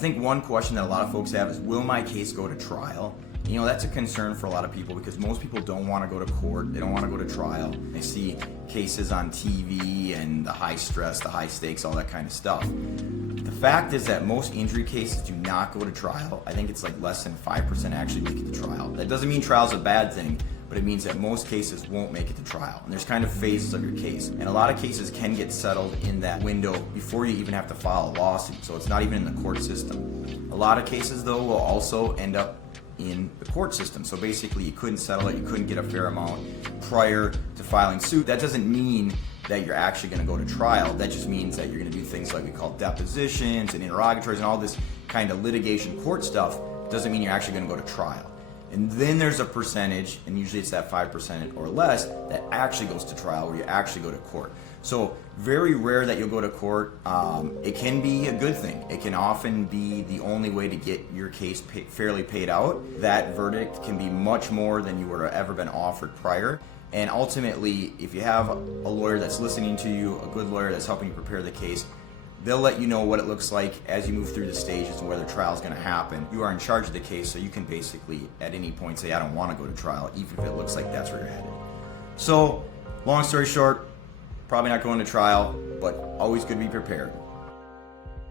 think one question that a lot of folks have is, will my case go to trial? You know, that's a concern for a lot of people because most people don't want to go to court. They don't want to go to trial. They see cases on TV and the high stress, the high stakes, all that kind of stuff. The fact is that most injury cases do not go to trial. I think it's like less than 5% actually make it to trial. That doesn't mean trial's a bad thing, but it means that most cases won't make it to trial. And there's kind of phases of your case. And a lot of cases can get settled in that window before you even have to file a lawsuit. So it's not even in the court system. A lot of cases though will also end up in the court system. So basically you couldn't settle it, you couldn't get a fair amount prior to filing suit. That doesn't mean that you're actually going to go to trial. That just means that you're going to do things like we call depositions and interrogatories and all this kind of litigation court stuff. Doesn't mean you're actually going to go to trial. And then there's a percentage, and usually it's that 5% or less, that actually goes to trial, where you actually go to court. So very rare that you'll go to court. It can be a good thing. It can often be the only way to get your case fairly paid out. That verdict can be much more than you would have ever been offered prior. And ultimately, if you have a lawyer that's listening to you, a good lawyer that's helping you prepare the case, they'll let you know what it looks like as you move through the stages and whether trial is going to happen. You are in charge of the case, so you can basically at any point say, I don't want to go to trial, even if it looks like that's where you're headed. So, long story short, probably not going to trial, but always good to be prepared.